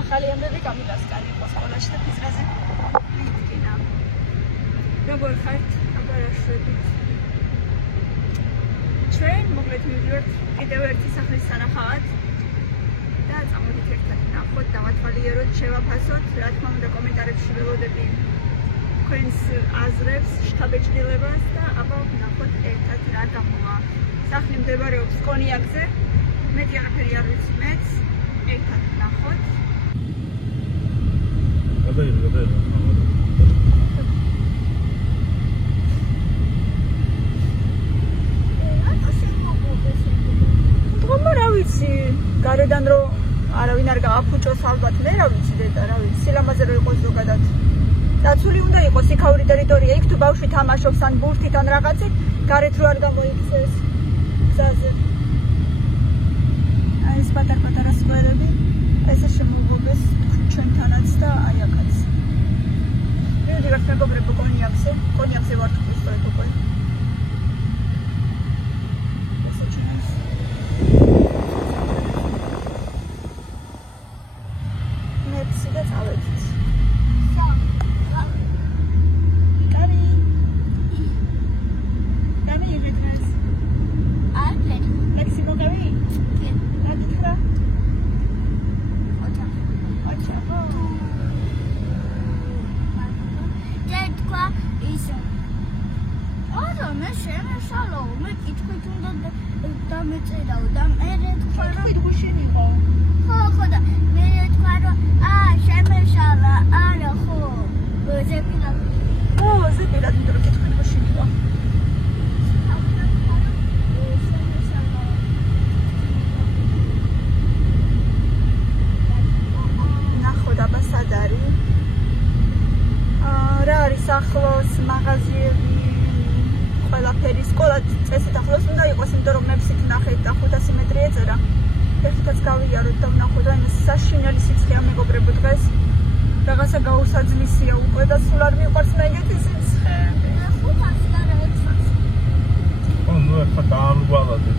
ახალი ამბები გამილასკარი იყო სკოლაში და ფიზრაზე ვიდგინა. როგორ ხართ? აბარაშვებით. ჩვენ მოკლედ მივიდივართ კიდევ ერთი სახლის სანახავად და წამოდით ერთად ნახოთ, დავათვალიეროთ, შევაფასოთ, რა თქმა უნდა კომენტარებში ველოდები თქვენს აზრებს, შთაბეჭდილებას და აბა ვნახოთ ერთად რა გამოვა. სახლი მდებარეობს კონიაკზე, მეტი არაფერი არ ვიცი მეც, ერთად ვნახოთ. რა ვიცი, გარედან რომ არავინ არ გააფუჭოს ალბათ, მე რა ვიცი დედა, რა ვიცი, სილამაზე რო იყოს ზოგადად. დაცული უნდა იყოს იქაური ტერიტორია, იქ თუ ბავშვი თამაშობს ან ბურთით ან რაღაცით, გარეთ რო არ გამოიქცეს გზაზე. აი ეს პატარ-პატარა სკვერები, ესე შემოუღობეს ჩვენთანაც და აი აქაც. მივიდივართ მეგობრებო კონიაკზე ვართ უბრალოდ უკვე. და წავედით. გამიიღეთ მას. არაფერი. ტაქსი მოგავი? კი. რა? ოჩა. თქვა ისე. არა, მე შემეშალო, მე კითხვით უნდა დამეწერაო და მე თქვა რომ გუშინი ხო? ხო და მე თქვა რომ შემეშალა, არა ხო? ზეპილად. ზეპილად იმიტომ რომ კითხვით გუშინი ხო? ნახოთ აბა სად არის? რა არის ახლოს მაღაზიები, ყველაფერი, სკოლა წესით ახლოს უნდა იყოს, იმიტომ რომ მეფსით ვნახეთ და 500 მეტრი ეწერა. ერთადაც გავიაროთ და ვნახოთ, აი ეს საშინელი სიცხეა მეგობრებო დღეს. რაღაცა გაუსაძლისია უკვე და სულ არ მიყვარს მეგეთი სიცხეები. 500 და 600. ნუ ახლა დაამგვალადეთ.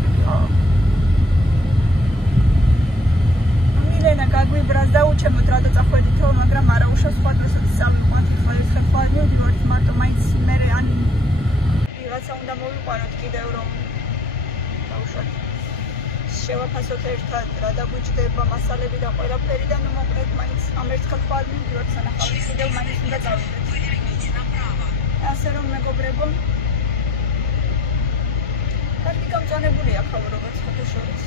მილენა გაგვიბრას და უჩემოთ რა დაწახვედითო, მაგრამ არა უშავს სხვა დროსაც სამივყვათ ხო ეს ხება მივდივართ მარტო მაინც მე ან ვიღაცა უნდა მოვიყვანოთ კიდევ რომ დავუშვათ. შევაფასოთ ერთად რა დაგვიჭდება მასალები და ყველაფერი და ნუ მოკლედ მაინც ამ ერთხელ ხვალ მივდივართ სანახავად კიდევ მაინც უნდა წავიდეთ. ასე რომ მეგობრებო კარგი გამწონებული აქაურობაც ხოთო შორის.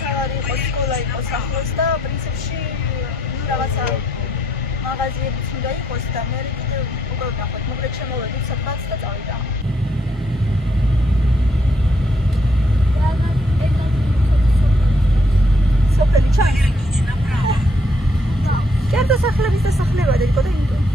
სავარი იყოს სკოლა იყოს ახლოს და პრინციპში რაღაცა მაღაზიებიც უნდა იყოს და მე კიდევ უკვე ვნახოთ, მოკლედ შემოვედით სადღაც და წავიდა. სოფელი ჩაი? კერძო სახლების და სახლებად იყო და იმიტომ.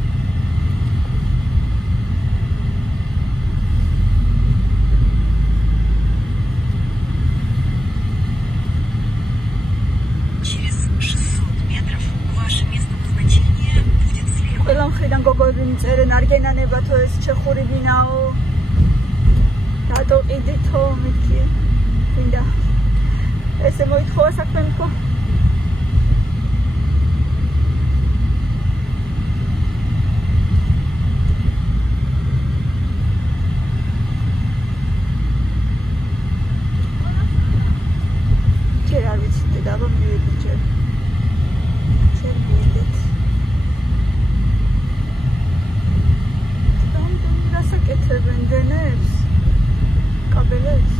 მხრიდან გოგოები მწერენ არგენანება თუ ეს ჩეხური ბინაო რატო ყიდითო მეთქი ვინდა ესე მოითხოვა საქმე მქო ჯერ არ ვიცი და აბა მივედი ჯერ მივედით კეთებენ დენებს, კაბელებს.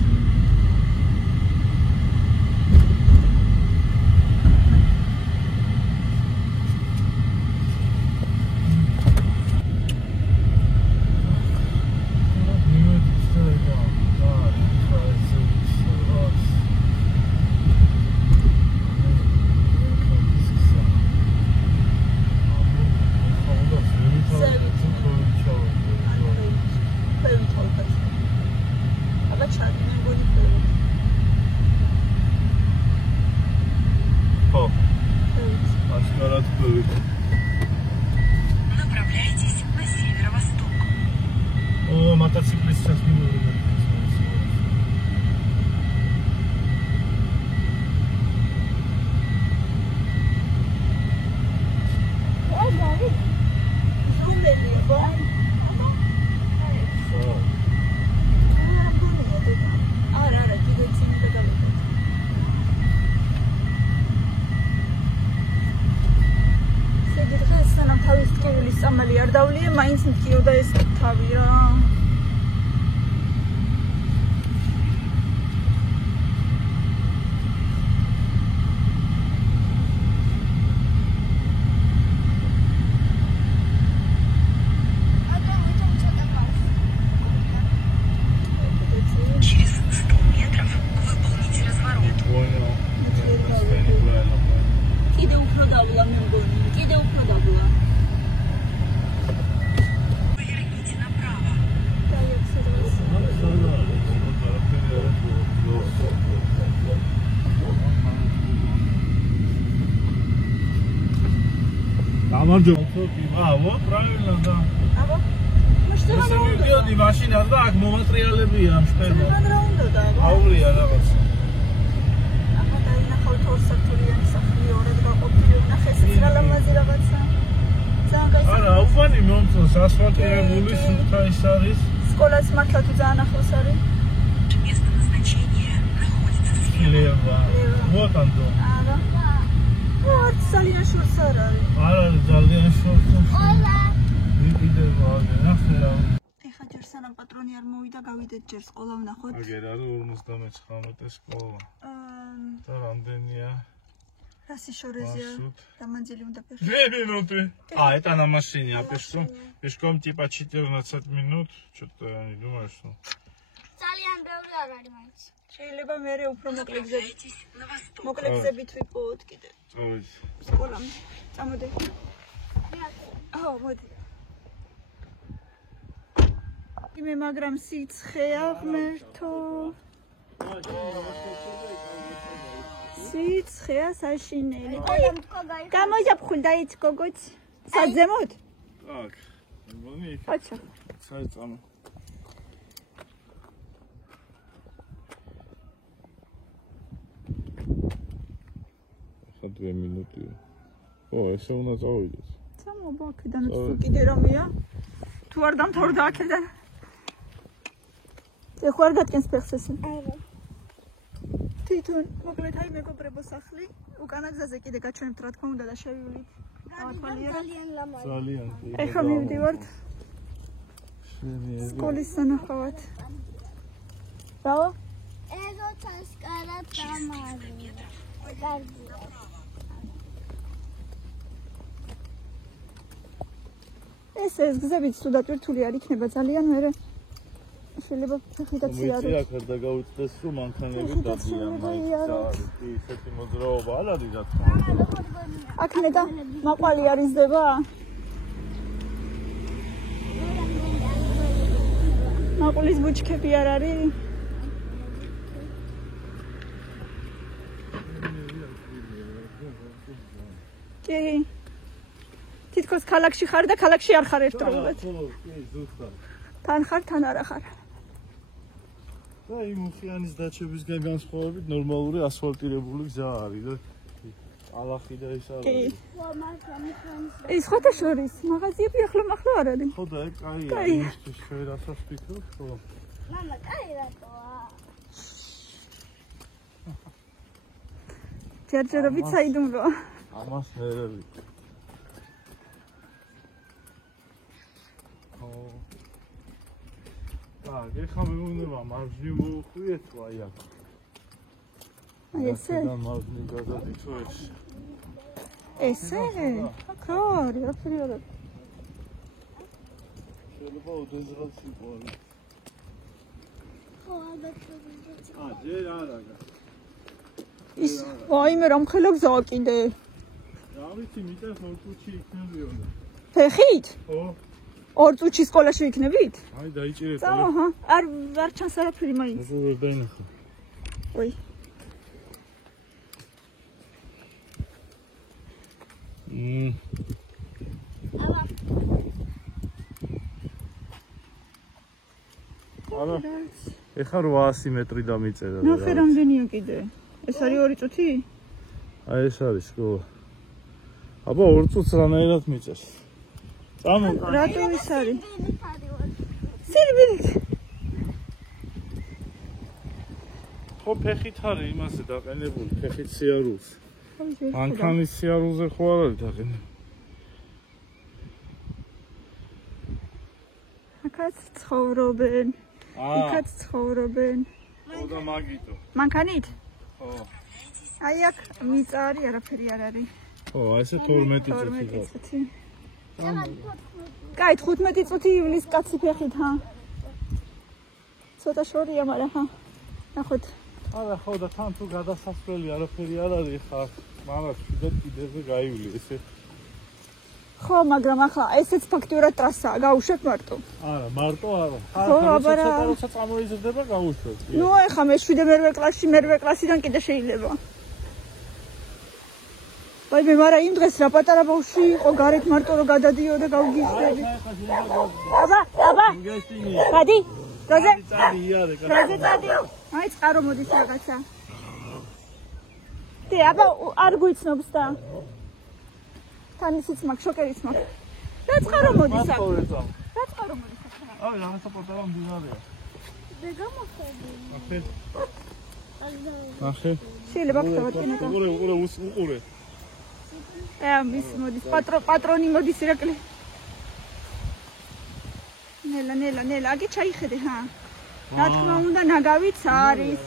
Направляйтесь на северо-восток. О, мотоциклист сейчас не может. სამალი არ დავლია, მაინც მткиოდა ეს თავი რა. Через 100 метров выполните разворот. Понял. კიდე უფრო დავლა მე მგონი, კიდე უფრო დავლა. Поверните направо. вот правильно, да. აბა მაშინ ესე მივდიოდი მაშინას და აქ მომატრიალებია ამ შფერმა. რა უნდა და აბა აურია რაღაც. აბა დაინახავთ ორსართულიანი სახლი, ორად გაყოფილი, ვნახეს ეს რა ლამაზი რაღაცა. ძალიან კაი. არა, უბანი მომწონს, ასფალტირებული, სუფთა ის არის. სკოლაც მართლა თუ ძალიან ახლოს არის. Место назначения находится слева. Слева. Вот Антон. არა. ვარ ძალიან შორს არ არის. არა, ძალიან შორს. კიდე ვაგე, ნახე რა. ეხა ჯერ სანამ პატრონი არ მოვიდა, გავიდეთ ჯერ სკოლა ვნახოთ. აგერ არის 59 სკოლა. და რამდენია? რა სიშორეზეა? რა მანძილი უნდა ფეხი? 2 минуты. Это на машине, а пешком типа 14 минут. Что-то я не думаю, что. ძალიან ბევრი არ არის მაინც. შეიძლება მე უფრო მოკლე გზები. Направляйтесь на восток. მოკლე გზებით ვიპოვოთ კიდე. წავედი. სკოლამდე. წამოდი. აჰ, მოდი. იმე მაგრამ სიცხეა ღმერთო. სიცხეა საშინელი. გამოზაფხულ დაიც გოგოც. საძემოთ? Так. Მგონი იქ აჩა. საერთოდ ხა 2 მინუტია. ო, ესე უნდა წავიდეთ. წამოვა აქედან თუ კიდე რამეა? თუ არ დამთავრდა აქედან. ეხლა არ გატკენს ფეხს ესე. არა. თვითონ მოკლედ აი მეგობრებო სახლი, უკანა გზაზე კიდე გაჩვენებთ რა თქმა უნდა და შევივლით. ძალიან ლამაზი. ძალიან. ეხლა მივდივართ სკოლის სანახავად. რავა? ეზოთას კარად დამარია. კარგია. ეს გზებიც თუ დატვირთული არ იქნება ძალიან მერე შეიძლება ფეხითაც იაროთ. მე აქ არ დაგავიწყდეს რომ მანქანები დადიან მაინც. ისეთი მოძრაობა არ არის რა თქმა უნდა. აქ ნეტა მაყვალი არის დება? მაყულის ბუჩქები არ არის? კი. თითქოს ქალაქში ხარ და ქალაქში არ ხარ ერთდროულად. ხო, კი, ზუსტად. თან ხარ, თან არა ხარ. და იმ უხიანის დაჩებისგან განსხვავებით ნორმალური ასფალტირებული გზა არის და ალახი და ის არის. კი. ეს ხოთა შორის მაღაზიები ახლა არ არის. ხო და კაია, კაია. იმისთვის შევერასაც ვფიქრობ, ხო. მამა, კაი რატოა? ჯერჯერობით საიდუმლოა. ამას მერევი. Так, ეხლა მეუბნება მარჯვნივ მოვხვიეთ თუ აი აქ. აი ესე? და მარჯვნივ გადადიქო ეს. ესე? აქ რა არის? რაფერი არა? შეიძლება ოდესღაც იყო. ხო, ალბათ პრობლემები. ჯერ არა. ის ვაიმე რა მხელა გზაა კიდე. რა ვიცი, მიტა ხორცი იქნებიოდა. ფეხით? ხო. 2 წუთში სკოლაში იქნებით? აი დაიჭირეთ. აჰა, არ ჩანს არაფერი მაინც. ეს ვერ დაინახო. ой. არა ეხა 800 მეტრი დამიწერა ნახე რამდენია კიდე ეს არის 2 წუთი აი ეს არის ხო აბა 2 წუთს რანაირად მიწეს წამო რატო ის არის სერვირი ხო ფეხით არის იმასე დაყენებული ფეხით სიარულს მანქანის სიარულზე ხო არ არის დაყენებული აქაც ცხოვრობენ იქაც ცხოვრობენ ხო და მაგიტო მანქანით ხო აი აქ მიწა არის არაფერი არ არის ხო ესე 12 წუთი კაი 15 წუთი ივლის კაცი ფეხით ჰა ცოტა შორია მაგრამ ჰა ნახოთ არა ხო და თან თუ გადასასვლელი არაფერი არ არის ხა მაგრამ შიდა კიდეზე გაივლი ესე ხო მაგრამ ახლა ესეც ფაქტიურად ტრასაა გაუშვებ მარტო არა მარტო არა ხო აბარა როცა წამოიზრდება გაუშვებ ნუ ეხა მე-7 მერვე კლასში მერვე კლასიდან კიდე შეიძლება ვაი მე მარა იმ დღეს რა პატარა ბავშვი იყო გარეთ მარტო რო გადადიო და გავგიხსნები აბა გადი როზე წადი აი წყარო მოდის რაღაცა დე აბა არ გვიცნობს და თან ისიც მაგ შოკერიც მაგ რა წყარო მოდის აქ რა წყარო მოდის აქ აი რაღაცა პატარა მდინარეა და გამოხდი ახე შეიძლება გავატკინო უყურე მის მოდის პატრონი მოდის ირაკლი ნელა აგი ჩაიხედე ჰა რა თქმა უნდა ნაგავიც არის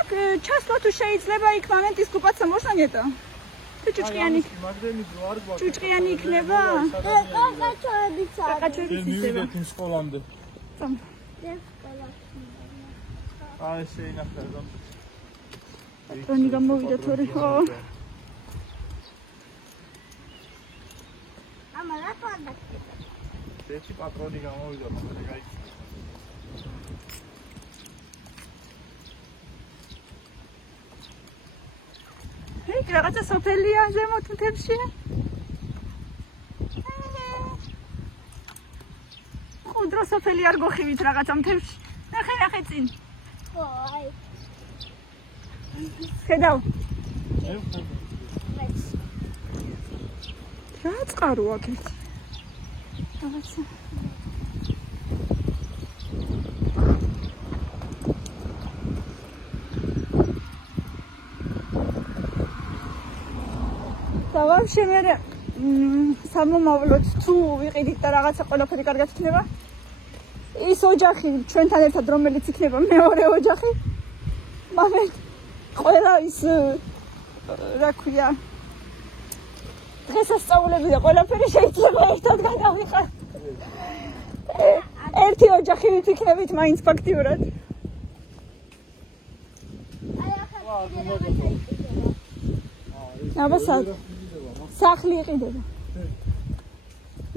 აქ ჩასვლა თუ შეიძლება იქ მომენტის კუპაცა მოსანიეტა თუ ჭუჭყიანი იქნება კაკაჩოებიც ისევა მივიდეთ იმ სკოლამდე წამ აი შეინახე რომ პატრონი გამოვიდა თორე ხო ამა რა ყავდა ერთი პატრონი გამოვიდა მაგრამ გაიქცა ჰეი რაღაცა სოფელია ზემოთ მთებში უდრო სოფელი არ გოხივით რაღაცა მთებში ნახე წინ ხო აი ხედავ რა წყარო აქ ერთი რაღაცა და ვაფშე მე სამომავლოდ თუ ვიყიდით და რაღაცა ყველაფერი კარგად იქნება ის ოჯახი ჩვენთან ერთად რომელიც იქნება მეორე ოჯახი მომენტ ყველა ის რა ქვია დღესასწაულები და ყველაფერი შეიძლება ერთად გადავიხარ ერთი ოჯახი ვით იქნებით მაინც ფაქტიურად აბა სახლი იყიდება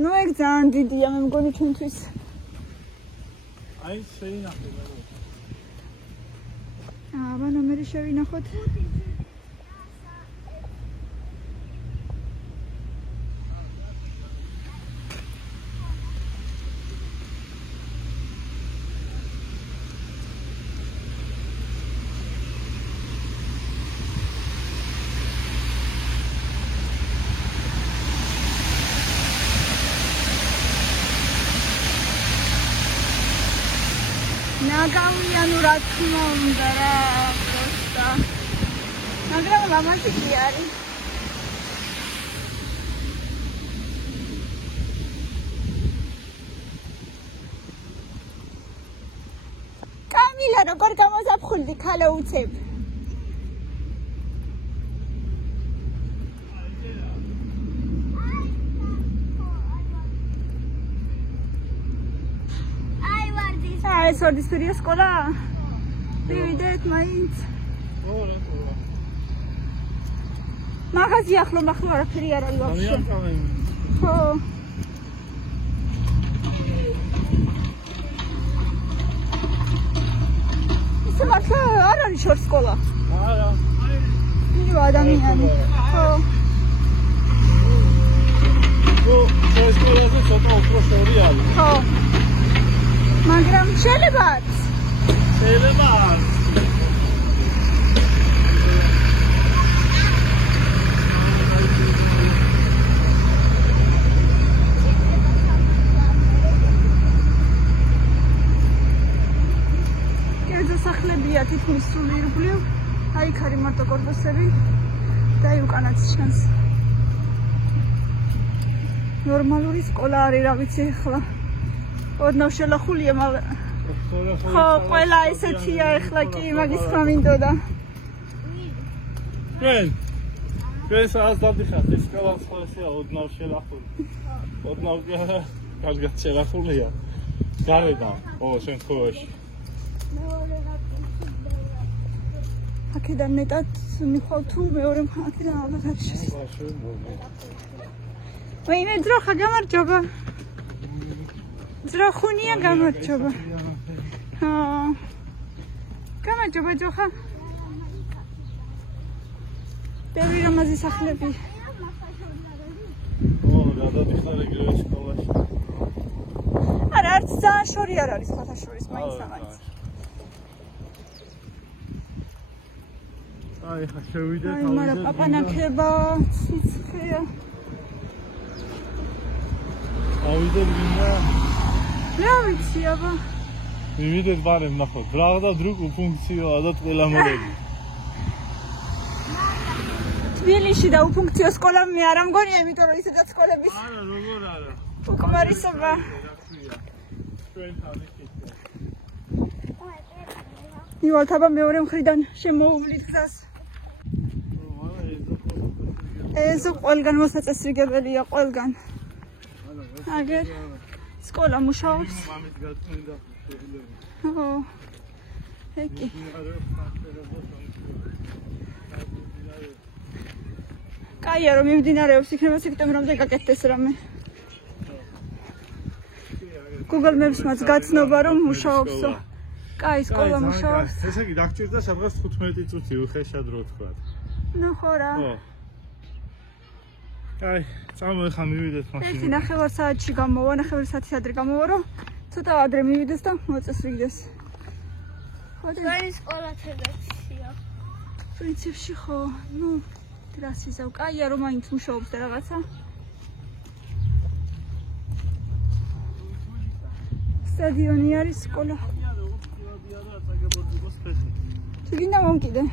ნუ ეგ ძალიან დიდია მე მგონი ჩვენთვის აი შეინახე აბა ნომერი შევინახოთ ნაგავია ნუ რა თქმა უნდა რა პროსტა მაგრამ ლამაზი კი არის კამილა როგორ გამოზაფხულდი ქალა უცებ ეს ორდისტურია სკოლა? მივიდეთ მაინც. მაღაზია ახლო არაფერი არ არის ვაფშე. ხო. ისე მართლა არ არის შორ სკოლა? არა. ნუ ადამიანი. ხო. ну ეს ყველაზე ცოტა უფრო შორი არის. ხო. მაგრამ შეიძლება შეიძლება სახლებია თითქმის სულ ირგვლივ. აი იქ არის მარტო კორპუსები და აი უკანაც ჩანს. ნორმალური სკოლა არის, რა ვიცი ახლა. ოდნავ შელახულია, მაგრამ ხო, ყველა ესეთია ახლა კი, მაგის ხმა მინდოდა. ჩვენ სადაც დავდიხართ, ეს სკოლა სხვაშია ოდნავ შელახული. ოდნავ კარგად შელახულია. გარედან, ყოველ შემთხვევაში. აქედან მეტად მიხვალ თუ მეორე აქედან ალბათ არ შესაძლოა. ვინმე ძროხა გამარჯობა. ძროხუნია გამარჯობა. გამარჯობა ძროხა. ბევრი რამაზი სახლები. გადადიხარ ეგრევე სკოლაში. არა, არც ძალიან შორი არ არის სხვათა შორის, მაინც. აი ხა შევიდეთ აი მაგრამ პაპანაკება სიცხეა. ავიდეთ გინდა. რა ვიცი აბა. მივიდეთ ბარემ ნახოთ. ბრაღდა დრუკ უფუნქციოა და ყველა მოდები. თბილისში და უფუნქციო სკოლა მე არ ამგონია, იმიტომ რომ ისედაც სკოლების. არა, როგორ არა. უკმარისობა. ჩვენთან ეხება. იუალთ აბა მეორე მხრიდან შემოუვლით გზას. ეს ყველგან მოსაწესრიგებელია, ყველგან. აგერ სკოლა მუშაობს. ხო. ეკი. კაია რომ მიმდინარეობს, იქნება სექტემბრამდე გაკეთდეს რამე. Google Maps-მაც გაცნობა რომ მუშაობსო. კაი, სკოლა მუშაობს. ესე იგი დაგჭირდა სადღაც 15 წუთი უხეშად რო თქვა. ნახო რა. ხო. კაი, წამოეხა მივიდეთ მაშინ. 1.5 საათში გამოვა, 1.5 საათის ადრე გამოვა, რომ ცოტა ადრე მივიდეს და მოწესრიგდეს. Ვერი სკოლა თედაცია. პრინციპში ხო, ნუ დრასიზავ. კაია რომ მაინც მუშაობს და რაღაცა. სტადიონი არის სკოლა. თუ გინდა მომკიდე.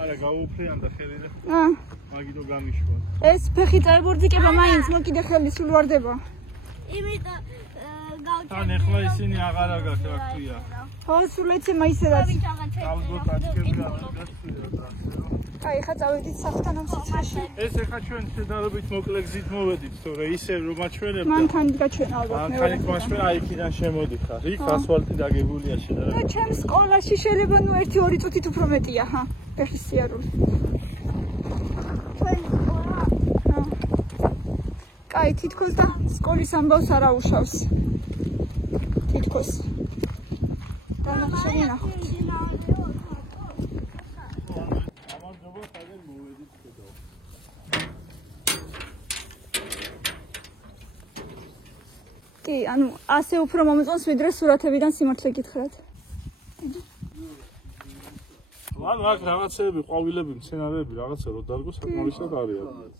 არა, გავუფრიან და ხელი და აა მაგითო გამიშვა. ეს ფეხი წაებორძიკება მაინც მოკიდე ხელი სულ ვარდება. იმიტომ თან ახლა ისინი აღარა გაქვს რა ქვია. ხო, სულ ეცემა ისედაც. ალბათ ატკები არ გასწია და აი, ხა წავედით სახლთან ამ სიცხეში. ეს ახლა ჩვენ შედარებით მოკლე გზით მოვედით, თორე ისე რომ აჩვენებდა. მანთან გაჩვენა ალბათ. მანქანი გვაჩვენა, აი იქიდან შემოდიხარ. იქ ასფალტი დაგებულია და შედარებით. ჩემ სკოლაში შეიძლება ნუ 1-2 წუთით უფრო მეტია, ჰა. ფეხის სიარული. კაი, თითქოს და სკოლის ამბავს არ აუშავს. თითქოს. დანახშენი ნახოთ. კი, ანუ ასე უფრო მომწონს ვიდრე სურათებიდან სიმართლე გითხრათ. ანუ აქ რაღაცეები, ყვავილები, მცენარეები, რაღაცა რო დარგო საკმარისად არის.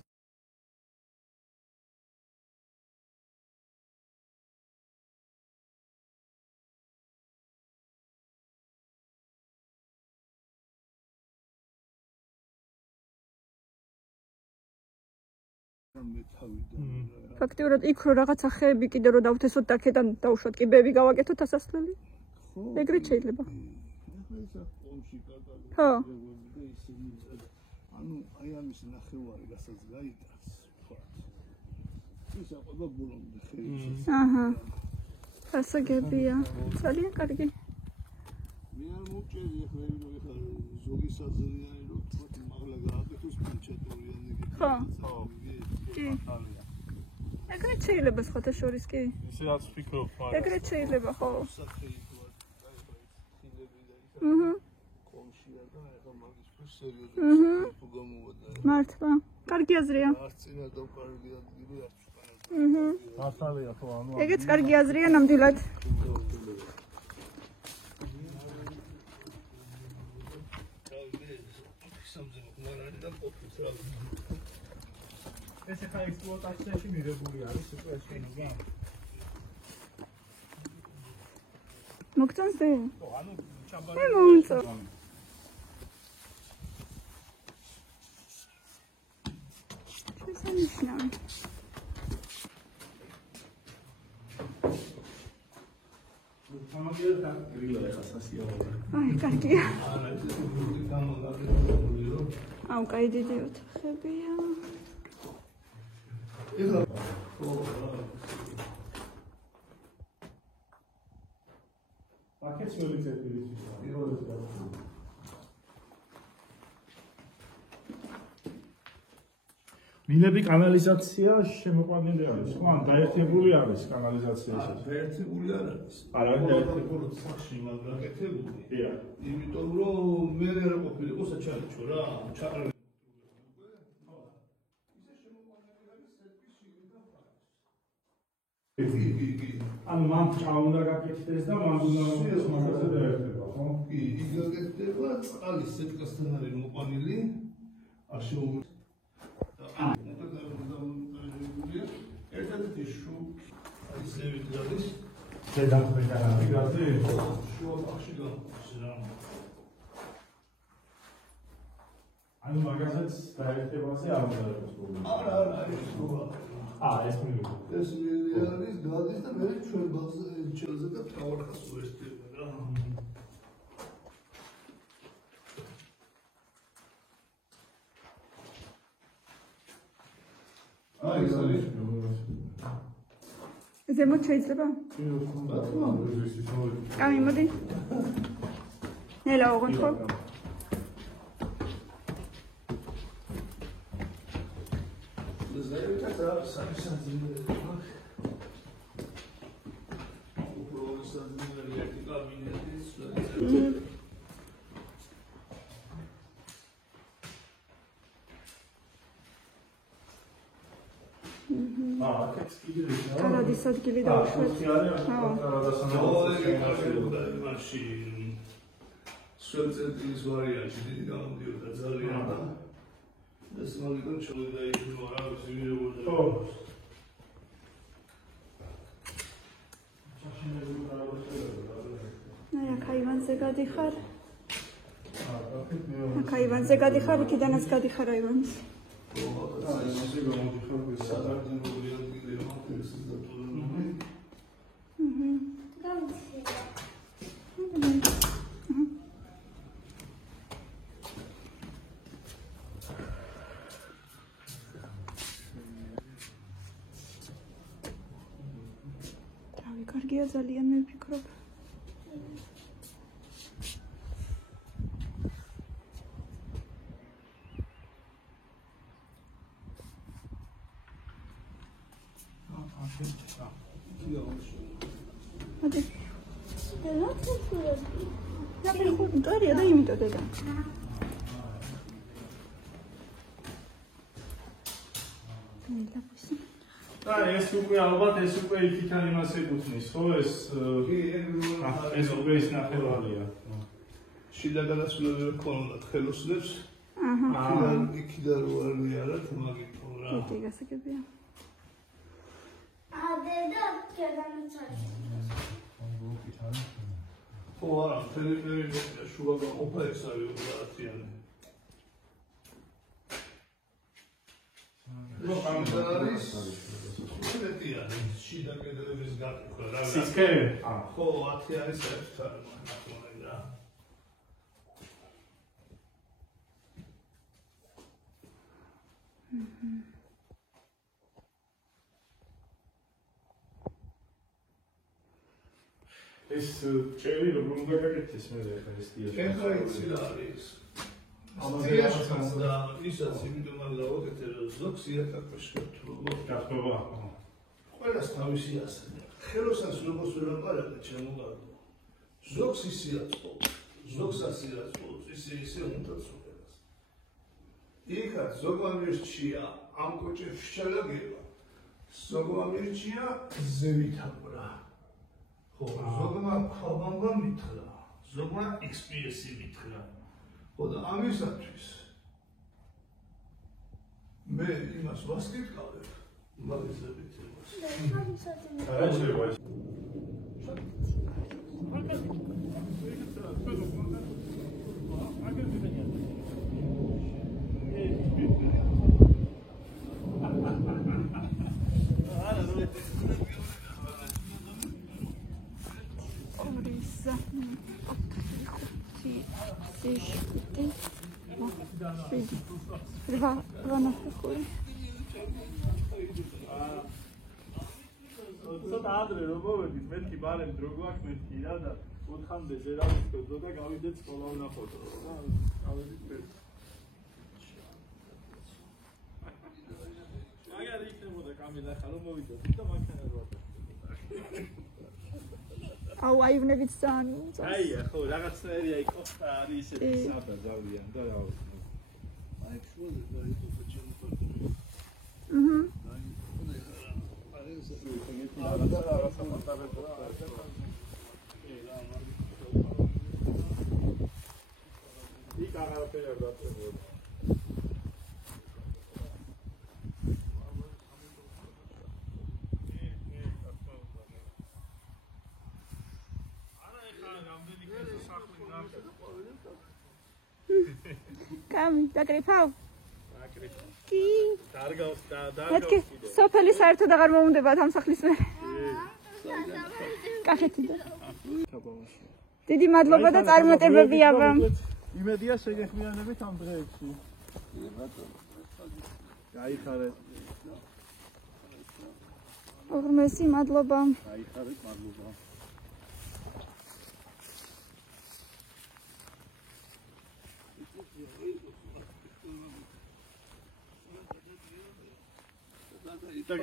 ფაქტიურად იქ რო რაღაცა ხეები კიდე რო დავთესოთ და აქედან დავუშვათ კიბეები გავაკეთოთ ასასვლელი. ეგრეთ შეიძლება. ხო. ანუ აი ამის ნახევარი რასაც გაიტრას, ხო. ისა ყობა ბოლომდე ხეებს. აჰა. გასაგებია. ძალიან კარგი. მე არ მოვჭერი ახლა ეხლა ზოგი საზრიანი რო თქვა მაღლა გააკეთოს პუნჩატორიანი. ხო. ხო. კი. ეგრეთ შეიძლება სხვათა შორის კი. ისედაც ვფიქრობ, მაგრამ ეგრეთ შეიძლება, ხო. სახელი თუ არ ხილები და ის აჰა. კონშია და ახლა მაგისთვის სერიოზულად თუ გამოვადა. მართლა. კარგი აზრია. არც წინა და კარგი ადგილი არც უკანა. მართალია ხო ანუ ეგეც კარგი აზრია ნამდვილად. ეს ახლა ექსპლუატაციაში მიღებული არის უკვე ეს შენობა. მოგწონს დე? ხო, ანუ ჩაბარი. მე მომწონს. შესანიშნავი. აი, კარგია. აუ, კაი დიდი ოთახებია. აქეც მოვიწევდი ის. მინები კანალიზაცია შემოყვანილი არის, ხო? ან დაერთებული არის კანალიზაციაში? დაერთებული არ არის. არა, დაერთებული. სახში მაგრამ აკეთებული. დიახ. იმიტომ რომ მე არ ყოფილიყო საჩალეჩო რა, ჩაყრა. ანუ მან ჩაუნდა გაკეთდეს და მან უნდა მოხდეს მაგაზე დაერთება, ხო? კი, ის გაკეთდება წყალის სეტკასთან არის მოყვანილი. არ შეუძლია. ერთადერთი ისევით არის ზედამხედა რაზე? შუა ბაღში გამოდის რა. ანუ მაგასაც დაერთებაზე არ უნდა იყოს. არა, არის შუა. ეს მივიდა. ეს მილიონის გადის და მე ჩვენ ბაღზე ჩელზე და თავარხას უესტება რა. აი, ეს არის ზემოთ შეიძლება? კამი, მოდი. ნელა, ოღონდ ხო? აქაც კიდე ისაა. კარადის ადგილი დავუშვათ. მაშინ სულწედის ვარიანტი დიდი გამოდიოდა ძალიან და ეს მაგიდან ჩავიდა იქნო რა ვისმიერებოდა. ხო. აი, აქ აივანზე გადიხარ. აქ აივანზე გადიხარ, იქიდანაც გადიხარ აივანს. თავი კარგია ძალიან მე ვფიქრობ. მოდი. რა ფიქრობ, დარია და იმიტომ დედა. და ეს უკვე ალბათ ეს უკვე იქიდან იმას ეკუთვნის, ხო? ეს უკვე ის ნახევარია. შიდა გადასვლები ქონდა ხელოსნებს. იქიდან რო არ მიარათ მაგითო რა. კი, გასაგებია. დედა გადამიცალე. ხო, არა, თელეპერიმეტრია შუა გაყოფა ეს არის 30-იანი. არის მეტია, შიდა კედლების გაკეთება რა. სიცქე? ხო, 10 არის საერთოდ რა. ეს ჭერი როგორ უნდა გაკეთდეს მე ახლა ეს დიახ. ეხლა იცი რა არის. ამაზეაც და ისაც იმიტომ არ დავაკეთე რომ ზოგს იატაკში გათხოვა. გათხოვა. ყველას თავისი ასეა. ხელოსანს როგორც ვერ აპარაკე ჩემოგადო. ზოგს ისიაწყო. ზოგს ასიაწყო. ისე უნდა წუხებას. იქაც ზოგადად რჩია ამ კოჭებს ჩალაგება. ზოგმა მირჩია ზევითაბრა. ხო, ზოგმა ქვაბამბა მითხრა, ზოგმა XPS-ი მითხრა. ხო და ამისათვის მე იმას ვასკითხავებ, მაგისებით იმას. არა შეიძლება. ცოტა ადრე რომ მოვედით, მეთქი ბარემ დრო გვაქვს მეთქი რა და 4-მდე ზერავისკო და გავიდეთ სკოლა ვნახოთ რა. ავედით ეს. მაგარი იქნებოდა კამერა ხა რომ მოვიდეთ და მანქანა რა. აუ აივნებით ძალიან. აია ხო რაღაცნაირია იქ ხა არის ესეთი საბა ზავიან და რა. აი შუაზე და იტოცა ჩემო. იქ აღარაფერი არ დაწევოდი. კამი, დაკრიფავ? აკრიფავ. კი. დარგავს და მეთქი, სოფელი საერთოდ აღარ მოუნდებათ ამ სახლის მე. კახეთი და. დიდი მადლობა და წარმატებები აბა. იმედია შეგეხმიანებით ამ დღეებში. გაიხარეთ. უღრმესი მადლობა. გაიხარეთ, მადლობა. და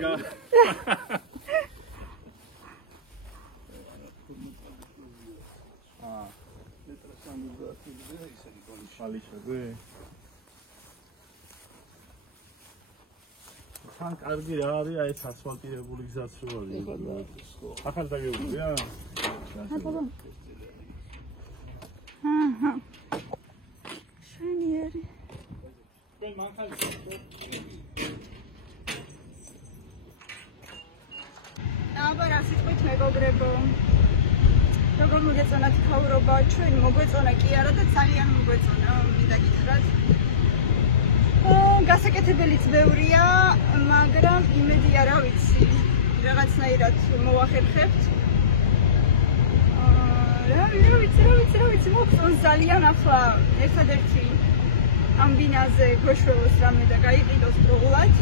თან კარგი რა არის აი ეს ასფალტირებული გზაც რო არის. ახალ დაგეუბნია? აჰა. შვენიერი. მე მანქანა აბა რა სიტყვით მეგობრებო. როგორ მოგეწონათ იქაურობა? ჩვენ მოგვეწონა კი არა და ძალიან მოგვეწონა, მინდა გითხრათ. გასაკეთებელიც ბევრია, მაგრამ იმედია რა ვიცი, რაღაცნაირად მოვახერხებთ. რა ვიცი, მოგწონს ძალიან ახლა ერთადერთი ამ ბინაზე გვეშველოს რამე და გაიყიდოს პროულად.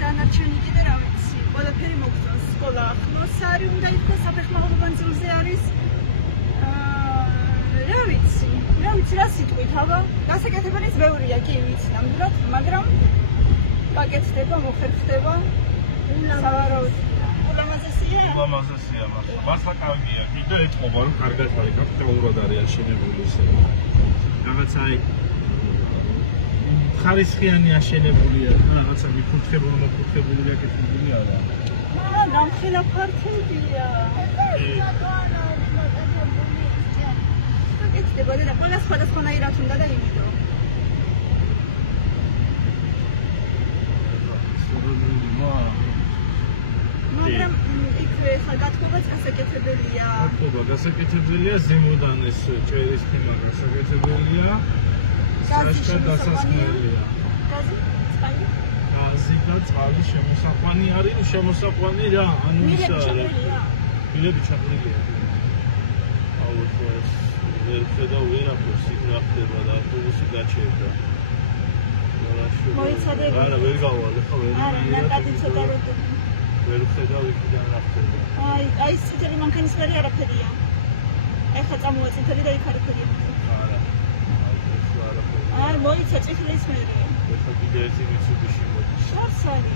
დანარჩენი კიდე რა ვიცი, ყველაფერი მოგწონს. სკოლა ახლოს არის, უნდა ითქვას საფეხმავლო მანძილზე არის. რა ვიცი, რა სიტყვით, აბა, გასაკეთებელიც ბევრია, კი ვიცი, ნამდვილად, მაგრამ გაკეთდება, მოხერხდება. სავარაუდოდ ულამაზესია? ულამაზესია, მართლა კარგია. კიდე ეთყობა, რომ კარგად არის, კაპიტალურად არის აშენებული ისე. რაღაცა აი ხარისხიანი აშენებულია, რაღაცა მიფურთხებული აკეთებული არა. მაგრამ ხელა ფართებია. გაკეთდება და ყველა სხვადასხვანაირად უნდა და იმედო. მაგრამ იქვე ხა გათხოვაც გასაკეთებელია. გასაკეთებელია ზემოდან ეს ჭერის თემა გასაკეთებელია. საშკა დასასხმელია. გაზი და წყალი შემოსაყვანი არის, შემოსაყვანი რა, ანუ ისა რა. მილები ჩაყრილია. აუ ეს ვერ ხედავ ვერაფერს იქ რა ხდება და ავტობუსი გაჩერდა. მოიცადები. არა, ვერ გავალ, ხო ვერ. არა, ნაკადი ცოტა რო ვერ ხედავ იქიდან რა ხდება. აი ეს წითელი მანქანის ფერი არაფერია. ეხლა წამოვა წითელი და იქ არაფერია. არა. ეს არაფერი. არ მოიცა წითლის ფერი. ეხლა კიდე ერთი Mitsubishi მოდის. შარსარი.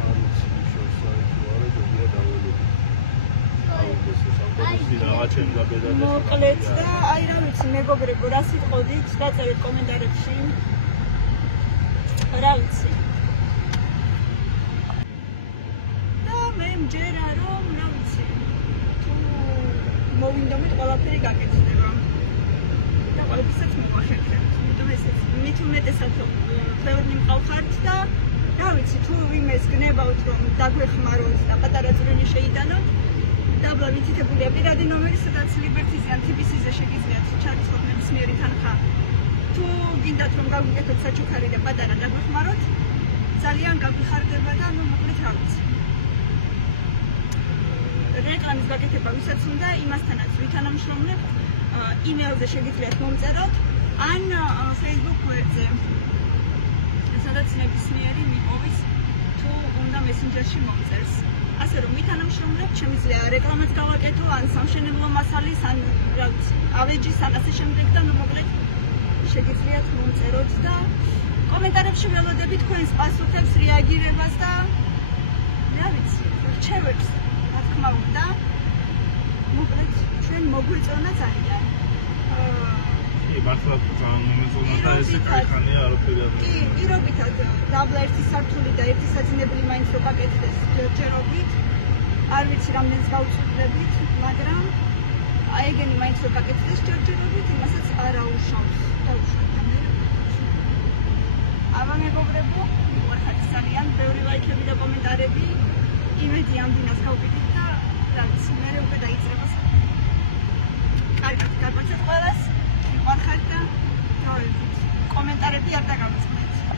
არ ვიცი, შორსარი თუ არა, ჯობია დაველოდოთ. აუ ეს სამბობისი რაღაცენდა ბედად. მოკლედ და აი რა ვიცი, მეგობრებო, რა სიტყოდით, დაწერეთ კომენტარებში. რა ვიცი. მჯერა რომ რა ვიცი თუ მოვინდომით ყველაფერი გაკეთდება და ყველაფერსაც მოვახერხებთ იმიტომ ესეც მით უმეტესად რომ ბევრი მყავხართ და რა ვიცი თუ იმეს გნებავთ რომ დაგვეხმაროთ და პატარა წვრილი შეიტანოთ დაბლა მითითებულია პირადი ნომერი სადაც ლიბერტიზე ან TBC-ზე შეგიძლიათ ჩარიცხოთ ნებისმიერი თანხა თუ გინდათ რომ გაგვიკეთოთ საჩუქარი და პატარა დაგვეხმაროთ ძალიან გაგვიხარდება და ნუ მოკლედ რა ვიცი რეკლამის გაკეთება ვისაც უნდა იმასთანაც ვითანამშრომლებთ იმეილზე შეგიძლიათ მომწეროთ ან Facebook გვერდზე სადაც ნებისმიერი მიპოვის თუ უნდა მესენჯერში მომწერს ასე რომ ვითანამშრომლებთ შემიძლია რეკლამაც გავაკეთო ან სამშენებლო მასალის ან რა ვიცი ავეჯის ან ასე შემდეგ და ნუ მოკლედ შეგიძლიათ მომწეროთ და კომენტარებში ველოდებით თქვენს პასუხებს რეაგირებას და რა ვიცი რჩევებს რა თქმა უნდა მოკლედ ჩვენ მოგვეწონა ძალიან მართლა გამომეწონა ესე კაიხანია არაფერი არ კი პირობითად დაბლა ერთი სართული და ერთი საძინებელი მაინც რო გაკეთდეს ჯერჯერობით არ ვიცი რამდენს გავწვდებით მაგრამ ეგენი მაინც რო გაკეთდეს ჯერჯერობით იმასაც არ აუშავს დაუშვათ და მე აბა მეგობრებო მივახართ ძალიან ბევრი ლაიქები და კომენტარები იმედი ამ დინას გავყიდით და რა ვიცი მე უკვე დაიწყება კარგად გაგაცეთ ყველას მივახართ და გავედით კომენტარები არ დაგავიწყდეთ